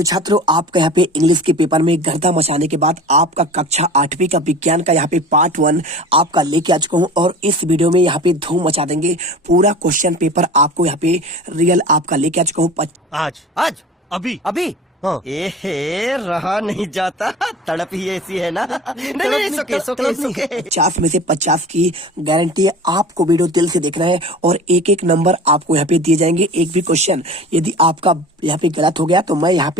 तो छात्रों, आपका यहाँ पे इंग्लिश के पेपर में गर्दा मचाने के बाद आपका कक्षा 8वीं का विज्ञान का यहाँ पे पार्ट 1 आपका लेके आ चुका हूँ और इस वीडियो में यहाँ पे धूम मचा देंगे। पूरा क्वेश्चन पेपर आपको यहाँ पे रियल आपका लेके आ चुका हूँ। आज आज अभी अभी हाँ। एहे रहा नहीं जाता, तड़प ही ऐसी है ना। नहीं, सोके 50 में से 50 की गारंटी है। आपको वीडियो दिल से देखना है और एक एक नंबर आपको यहाँ पे दिए जाएंगे। एक भी क्वेश्चन यदि आपका यहाँ पे गलत हो गया तो मैं यहाँ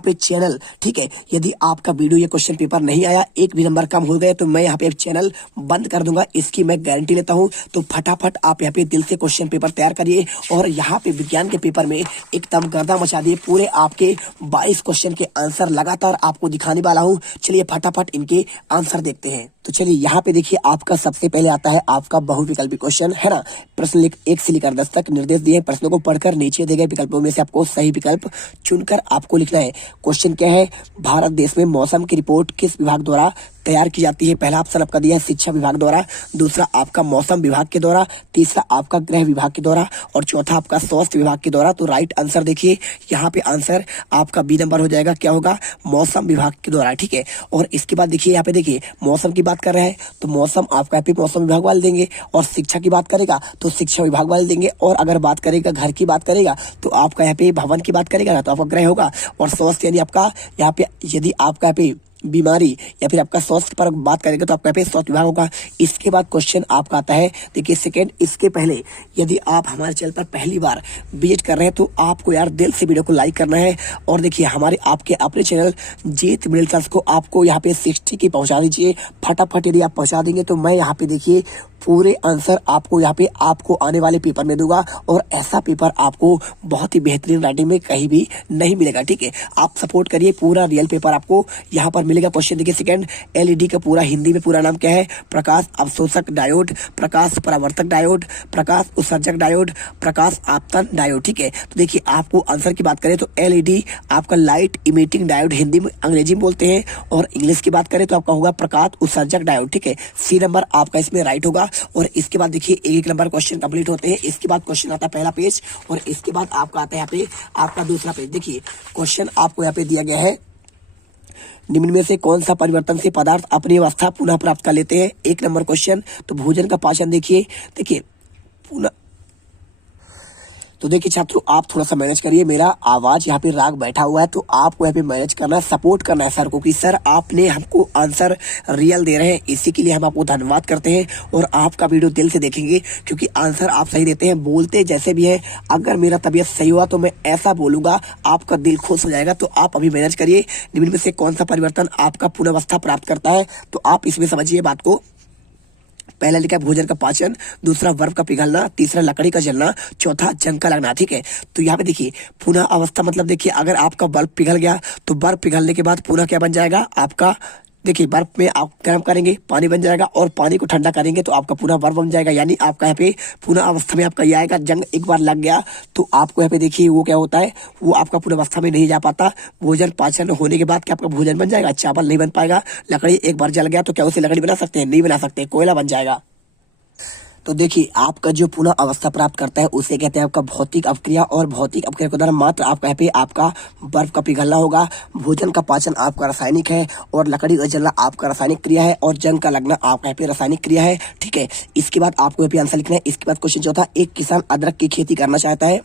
पे चैनल, ठीक है, यदि आपका वीडियो ये क्वेश्चन पेपर नहीं आया, एक भी नंबर कम हो गए तो मैं यहाँ पे चैनल बंद कर दूंगा। इसकी मैं गारंटी लेता हूँ। तो फटाफट आप यहाँ पे दिल से क्वेश्चन पेपर तैयार करिए और यहाँ पे विज्ञान के पेपर में एकदम गर्दा मचा दिए। पूरे आपके 22 क्वेश्चन के आंसर लगातार आपको दिखाने वाला हूँ। चलिए फटाफट इनके आंसर देखते हैं। तो चलिए यहाँ पे देखिए, आपका सबसे पहले आता है आपका बहुविकल्पी क्वेश्चन, है ना। प्रश्न 1 से लेकर 10 तक निर्देश दिए। प्रश्नों को पढ़कर नीचे दिए गए विकल्पों में से आपको सही विकल्प चुनकर आपको लिखना है। क्वेश्चन क्या है, भारत देश में मौसम की रिपोर्ट किस विभाग द्वारा तैयार की जाती है। पहला ऑप्शन आपका दिया है शिक्षा विभाग द्वारा, दूसरा आपका मौसम विभाग के द्वारा, तीसरा आपका गृह विभाग के द्वारा और चौथा आपका स्वास्थ्य विभाग के द्वारा। तो राइट आंसर देखिए यहाँ पे आंसर आपका बी नंबर हो जाएगा। क्या होगा, मौसम विभाग के द्वारा, ठीक है। और इसके बाद देखिए यहाँ पे देखिए मौसम की बात कर रहे हैं तो मौसम आपका यहाँ पे मौसम विभाग वाले देंगे, और शिक्षा की बात करेगा तो शिक्षा विभाग वाले देंगे, और अगर बात करेगा घर की बात करेगा तो आपका यहाँ पे भवन की बात करेगा ना तो आपका गृह होगा, और स्वास्थ्य यानी आपका यहाँ पे यदि आपका यहाँ पे बीमारी या फिर आपका स्वास्थ्य पर बात करेंगे तो आपका यहाँ पे स्वास्थ्य विभाग होगा। इसके बाद क्वेश्चन आपका आता है, देखिए सेकंड, इसके पहले यदि आप हमारे चैनल पर पहली बार विजिट कर रहे हैं तो आपको यार दिल से वीडियो को लाइक करना है। और देखिए हमारे आपके अपने चैनल जीत मिडिल क्लास को आपको यहाँ पे 60 की पहुंचा दीजिए फटाफट। यदि आप पहुंचा देंगे तो मैं यहाँ पे देखिए पूरे आंसर आपको यहाँ पे आपको आने वाले पेपर में दूंगा, और ऐसा पेपर आपको बहुत ही बेहतरीन राइटिंग में कहीं भी नहीं मिलेगा, ठीक है। आप सपोर्ट करिए, पूरा रियल पेपर आपको यहाँ पर मिलेगा। क्वेश्चन देखिए सेकंड, एलईडी का पूरा हिंदी में पूरा नाम क्या है। प्रकाश अवशोषक डायोड, प्रकाश परावर्तक डायोड, प्रकाश उत्सर्जक डायोड, प्रकाश आपतन डायोड, ठीक है। तो देखिए आपको आंसर की बात करें तो एलईडी आपका लाइट इमिटिंग डायोड हिंदी में अंग्रेजी में बोलते हैं, और इंग्लिश की बात करें तो आपका होगा प्रकाश उत्सर्जक डायोड, ठीक है। सी नंबर आपका इसमें राइट होगा। और इसके बाद देखिए एक नंबर क्वेश्चन कंप्लीट होते हैं। इसके बाद क्वेश्चन आता है पहला पेज, और इसके बाद आपका आता है यहाँ पे आपका दूसरा पेज। देखिए क्वेश्चन आपको यहाँ पे दिया गया है, निम्न में से कौन सा परिवर्तन से पदार्थ अपनी अवस्था पुनः प्राप्त कर लेते हैं। एक नंबर क्वेश्चन, तो भोजन का पाचन देखिए पुनः। तो देखिए छात्रों, आप थोड़ा सा मैनेज करिए, मेरा आवाज यहाँ पे राग बैठा हुआ है तो आपको यहाँ पे मैनेज करना है, सपोर्ट करना है सर को कि सर आपने हमको आंसर रियल दे रहे हैं। इसी के लिए हम आपको धन्यवाद करते हैं और आपका वीडियो दिल से देखेंगे क्योंकि आंसर आप सही देते हैं, बोलते जैसे भी है। अगर मेरा तबीयत सही हुआ तो मैं ऐसा बोलूंगा आपका दिल खुश हो जाएगा। तो आप अभी मैनेज करिए, निम्न में से कौन सा परिवर्तन आपका पुनर्वस्था प्राप्त करता है। तो आप इसमें समझिए बात को। पहला लिखा है भोजन का पाचन, दूसरा बर्फ का पिघलना, तीसरा लकड़ी का जलना, चौथा जंग का लगना, ठीक है। तो यहाँ पे देखिए पुनः अवस्था मतलब देखिए अगर आपका बर्फ पिघल गया तो बर्फ पिघलने के बाद पुनः क्या बन जाएगा आपका, देखिए बर्फ में आप गर्म करेंगे पानी बन जाएगा, और पानी को ठंडा करेंगे तो आपका पूरा बर्फ बन जाएगा। यानी आपका यहाँ पे पुनः अवस्था में आपका ये आएगा, जंग एक बार लग गया तो आपको यहाँ पे देखिए वो क्या होता है, वो आपका पुनः अवस्था में नहीं जा पाता। भोजन पाचन होने के बाद क्या आपका भोजन बन जाएगा, चावल नहीं बन पाएगा। लकड़ी एक बार जल गया तो क्या उसे लकड़ी बना सकते हैं, नहीं बना सकते, कोयला बन जाएगा। तो देखिए आपका जो पुनः अवस्था प्राप्त करता है उसे कहते हैं आपका भौतिक अपक्रिया, और भौतिक अपक्रिया के दौरान मात्र आपका यहाँ पे आपका बर्फ का पिघलना होगा। भोजन का पाचन आपका रासायनिक है, और लकड़ी का जलना आपका रासायनिक क्रिया है, और जंग का लगना आपका यहाँ पे रासायनिक क्रिया है, ठीक है। इसके बाद आपको यहाँ पे आंसर लिखना है। इसके बाद क्वेश्चन चौथा, एक किसान अदरक की खेती करना चाहता है,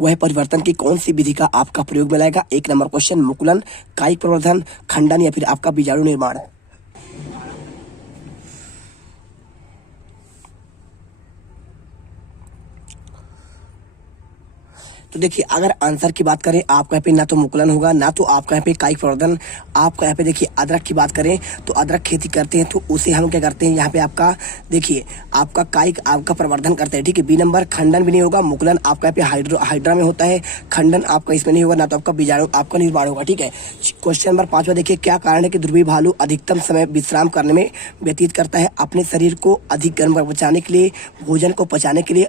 वह परिवर्तन की कौन सी विधि का आपका प्रयोग में लाएगा। एक नंबर क्वेश्चन, मुकुलन, कायिक प्रवर्धन, खंडन या फिर आपका बीजाणु निर्माण। तो देखिए अगर आंसर की बात करें आपका यहाँ पे ना तो मुकुलन होगा, ना तो आपका यहाँ पे कायिक प्रवर्धन। आपका यहाँ पे देखिए अदरक की बात करें तो अदरक खेती करते हैं तो उसे हम क्या करते हैं, यहाँ पे आपका देखिए आपका कायिक आपका प्रवर्धन करते हैं, ठीक है। बी नंबर, खंडन भी नहीं होगा, मुकुलन आपका यहाँ पे हाइड्रा में होता है, खंडन आपका इसमें नहीं होगा, ना तो आपका बीजाणु आपका निर्माण होगा, ठीक है। क्वेश्चन नंबर 5 देखिए, क्या कारण है कि ध्रुवीय भालू अधिकतम समय विश्राम करने में व्यतीत करता है। अपने शरीर को अधिक गर्म बचाने के लिए, भोजन को पचाने के लिए,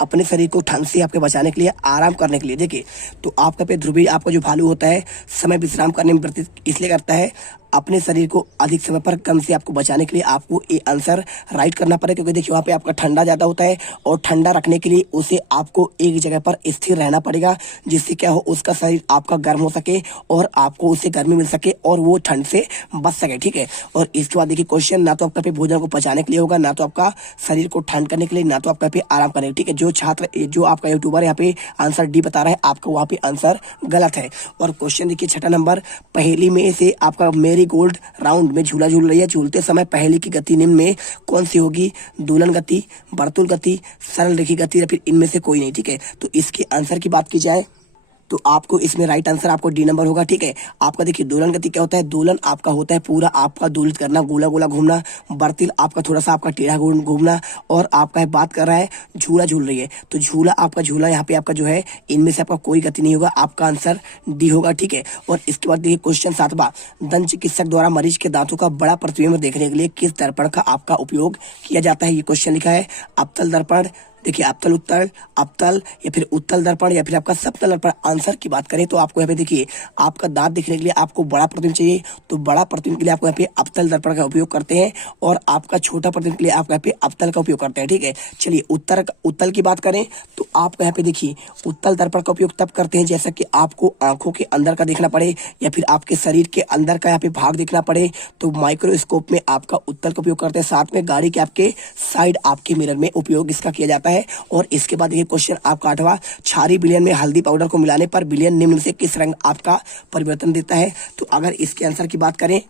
अपने शरीर को ठंड से आपके बचाने के लिए, आराम करने के लिए। देखिए तो आपका पे ध्रुवीय आपका जो भालू होता है समय विश्राम करने में व्यतीत इसलिए करता है, अपने शरीर को अधिक समय पर गर्म से आपको बचाने के लिए आपको ये आंसर राइट करना पड़ेगा, क्योंकि देखिए वहाँ पे आपका ठंडा ज़्यादा होता है और ठंडा रखने के लिए उसे आपको एक जगह पर स्थिर रहना पड़ेगा, जिससे क्या हो उसका शरीर आपका गर्म हो सके और आपको उससे गर्मी मिल सके और वो ठंड से बच सके, ठीक है। और इसके बाद देखिए क्वेश्चन ना तो आपका पे भोजन को पचाने के लिए होगा, ना तो आपका शरीर को ठंड करने के लिए, ना तो आपका पे आराम करने के लिए, ठीक है। जो छात्र जो आपका यूट्यूबर यहाँ पे आंसर डी बता रहा है, आपका वहाँ पे आंसर गलत है। और क्वेश्चन देखिए छठा नंबर, पहेली में से आपका मेरी गोल्ड राउंड में झूला झूल रही है, झूलते समय पहेली की गति निम्न में कौन सी होगी? दुल्हन गति, वर्तुल गति, सरल रेखी गति या फिर इनमें से कोई नहीं, ठीक है। तो इसके आंसर की बात की जाए तो आपको इसमें राइट आंसर आपको डी नंबर होगा, ठीक है। आपका देखिए दोलन गति क्या होता है? दोलन आपका होता है पूरा आपका दोलित करना, गोला गोला घूमना। वर्तिल आपका थोड़ा सा आपका टेढ़ा घूमना। और आपका है बात कर रहा है झूला झूल रही है, तो झूला आपका झूला यहाँ पे आपका जो है इनमें से आपका कोई गति नहीं होगा, आपका आंसर डी होगा, ठीक है। और इसके बाद देखिए क्वेश्चन 7वां, दंत चिकित्सक द्वारा मरीज के दांतों का बड़ा प्रतिबिंब देखने के लिए किस दर्पण का आपका उपयोग किया जाता है? ये क्वेश्चन लिखा है अवतल दर्पण, देखिए अवतल उत्तल, अवतल या फिर उत्तल दर्पण या फिर आपका समतल दर्पण। आंसर की बात करें तो आपको यहाँ पे देखिए आपका दांत दिखने के लिए आपको बड़ा प्रतिबिंब चाहिए, तो बड़ा प्रतिबिंब के लिए आपको यहाँ पे अवतल दर्पण का उपयोग करते हैं और आपका छोटा प्रतिबिंब के लिए आप यहाँ पे अवतल का उपयोग करते हैं, ठीक है। चलिए उत्तल की बात करें तो आपको यहाँ पे देखिए उत्तल दर्पण का उपयोग तब करते हैं जैसा कि आपको आंखों के अंदर का देखना पड़े या फिर आपके शरीर के अंदर का यहाँ पे भाग देखना पड़े, तो माइक्रोस्कोप में आपका उत्तल का उपयोग करते हैं। साथ में गाड़ी के आपके साइड आपके मिरर में उपयोग इसका किया जाता है। और इसके बाद ये क्वेश्चन आपका 8वां, क्षारीय विलयन में हल्दी पाउडर को मिलाने पर विलयन निम्न से किस रंग आपका परिवर्तन देता है? तो अगर इसके आंसर की बात करें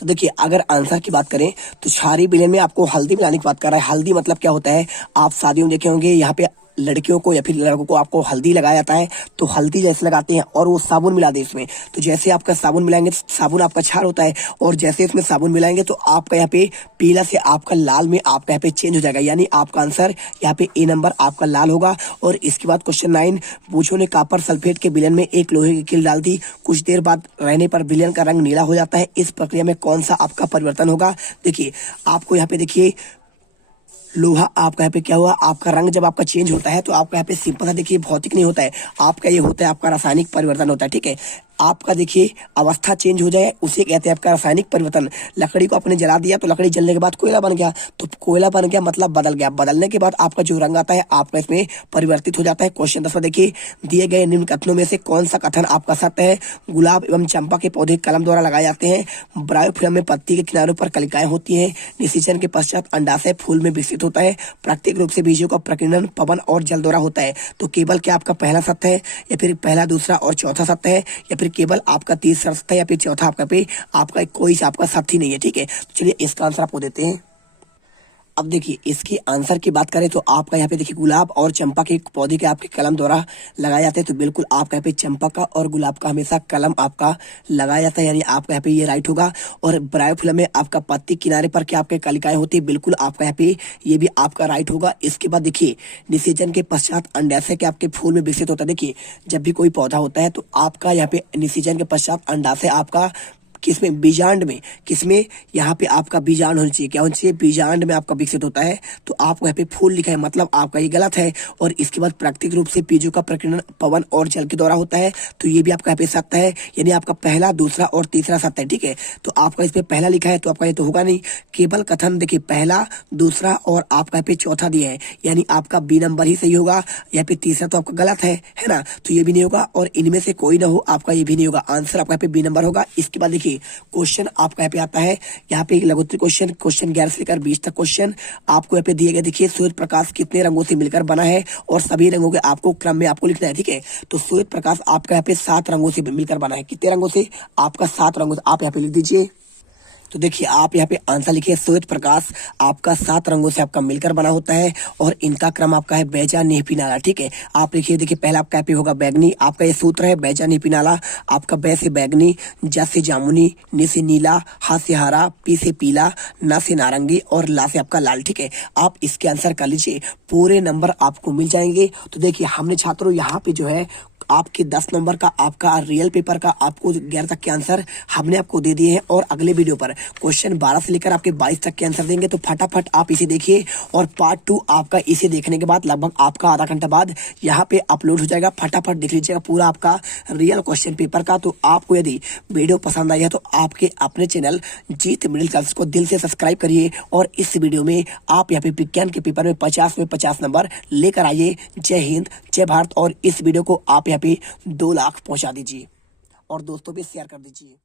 तो देखिए अगर आंसर की बात करें तो क्षारीय विलयन में आपको हल्दी मिलाने की बात कर रहा है। हल्दी मतलब क्या होता है? आप शादियों में देखे होंगे यहाँ पे लड़कियों को या फिर लड़कों को आपको हल्दी लगाया जाता है, तो हल्दी जैसे लगाते हैं और वो साबुन मिला दे इसमें, तो जैसे आपका साबुन मिलाएंगे साबुन आपका क्षार होता है और जैसे इसमें साबुन मिलाएंगे तो आपका यहाँ पे पीला से आपका लाल में आपका यहाँ पे चेंज हो जाएगा, यानी आपका आंसर यहाँ पे ए नंबर आपका लाल होगा। और इसके बाद क्वेश्चन 9, बूचों ने कॉपर सल्फेट के विलयन में एक लोहे की कील डाल दी, कुछ देर बाद रहने पर विलयन का रंग नीला हो जाता है, इस प्रक्रिया में कौन सा आपका परिवर्तन होगा? देखिए आपको यहाँ पे देखिए लोहा आपका यहाँ पे क्या हुआ, आपका रंग जब आपका चेंज होता है तो आपका यहाँ पे सिंपल सा देखिए भौतिक नहीं होता है, आपका ये होता है आपका रासायनिक परिवर्तन होता है, ठीक है। आपका देखिए अवस्था चेंज हो जाए उसे कहते हैं आपका रासायनिक परिवर्तन। लकड़ी को आपने जला दिया तो लकड़ी जलने के बाद कोयला बन गया, तो कोयला बन गया मतलब बदल गया, बदलने के बाद आपका जो रंग आता है आपका इसमें परिवर्तित हो जाता है। क्वेश्चन 10वां देखिए, दिए गए निम्न कथनों में से कौन सा कथन आपका सत्य है? गुलाब एवं चंपा के पौधे कलम द्वारा लगाए जाते हैं, ब्रायोफिल्म में पत्ती के किनारों पर कलिकाएं होती हैं, निषेचन के पश्चात अंडाशय फूल में विकसित होता है, प्राकृतिक रूप से बीजों का प्रकीर्णन पवन और जल द्वारा होता है। तो केवल क्या आपका पहला सत्य है या फिर पहला दूसरा और चौथा सत्य है या फिर केवल आपका तीसरा सत्य है या फिर चौथा आपका कोई आपका साथी नहीं है, ठीक है। तो चलिए इसका आंसर आपको देते हैं। अब देखिए इसकी आंसर की बात करें तो आपका यहाँ पे देखिए गुलाब और चंपा के पौधे के आपके कलम द्वारा लगाए जाते हैं, तो बिल्कुल आपका यहाँ पे चंपा का और गुलाब का हमेशा कलम आपका लगाया जाता है, यानी आपका यहाँ पे ये राइट होगा। और ब्रायोफिल्म में आपका पत्ती किनारे पर क्या आपके कलिकाएं होती है, बिल्कुल आपका यहाँ पे ये भी आपका राइट होगा। इसके बाद देखिए निषेचन के पश्चात अंडाशय के आपके फूल में विकसित होता है। देखिए जब भी कोई पौधा होता है तो आपका यहाँ पे निषेचन के पश्चात अंडाशय आपका किसमें, बीजांड में, किसमें, यहाँ पे आपका बीजांड होना चाहिए, क्या होना चाहिए, बीजांड में आपका विकसित होता है, तो आपको यहाँ पे फूल लिखा है मतलब आपका ये गलत है। और इसके बाद प्राकृतिक रूप से बीजों का प्रकीर्णन पवन और जल के द्वारा होता है, तो ये भी आपका यहाँ पे सत्य है, यानी आपका पहला दूसरा और तीसरा सत्य है, ठीक है। तो आपका इसमें पहला लिखा है तो आपका ये तो होगा नहीं, केवल कथन देखिए पहला दूसरा और आपका यहाँ पे चौथा दिया है, यानी आपका बी नंबर ही सही होगा, यहाँ पे तीसरा तो आपका गलत है ना, तो ये भी नहीं होगा और इनमें से कोई ना हो आपका ये भी नहीं होगा, आंसर आपका यहाँ पे बी नंबर होगा। इसके बाद देखिए क्वेश्चन आपका यहाँ पे आता है, यहाँ पे लघुत्तरी क्वेश्चन 11 से लेकर 20 तक क्वेश्चन आपको यहाँ पे दिए गए। देखिए सूर्य प्रकाश कितने रंगों से मिलकर बना है और सभी रंगों के आपको क्रम में आपको लिखना है, ठीक है। तो सूर्य प्रकाश आपका यहाँ पे 7 रंगों से मिलकर बना है, कितने रंगों से, आपका 7 रंगों से, आप यहाँ पे लिख दीजिए। तो देखिए आप यहाँ पे आंसर लिखिए, श्वेत प्रकाश आपका 7 रंगों से आपका मिलकर बना होता है और इनका क्रम आपका है बैजा नीपी नाला, ठीक है। आप लिखिए, देखिए पहला आपका यहाँ पे होगा बैगनी, आपका ये सूत्र है बैजा नीपी नाला, आपका बै से बैगनी, जा से जामुनी, नी से नीला, हा से हरा, पी से पीला, ना से नारंगी और ला से आपका लाल, ठीक है। आप इसके आंसर कर लीजिए, पूरे नंबर आपको मिल जाएंगे। तो देखिए हमने छात्रों यहाँ पे जो है आपके 10 नंबर का आपका रियल पेपर का आपको 11 तक के आंसर हमने आपको दे दिए हैं और अगले वीडियो पर क्वेश्चन 12 से लेकर आपके 22 तक के आंसर देंगे। तो फटाफट आप इसे देखिए और पार्ट 2 आपका इसे देखने के बाद लगभग आपका आधा घंटा बाद यहाँ पे अपलोड हो जाएगा। फटाफट देख लीजिएगा पूरा आपका रियल क्वेश्चन पेपर का। तो आपको यदि वीडियो पसंद आई है तो आपके अपने चैनल जीत मिडिल क्लास को दिल से सब्सक्राइब करिए और इस वीडियो में आप यहाँ पे विज्ञान के पेपर में 50 में 50 नंबर लेकर आइए। जय हिंद, जय भारत। और इस वीडियो को आप यहाँ पे 2 लाख पहुंचा दीजिए और दोस्तों पे शेयर कर दीजिए।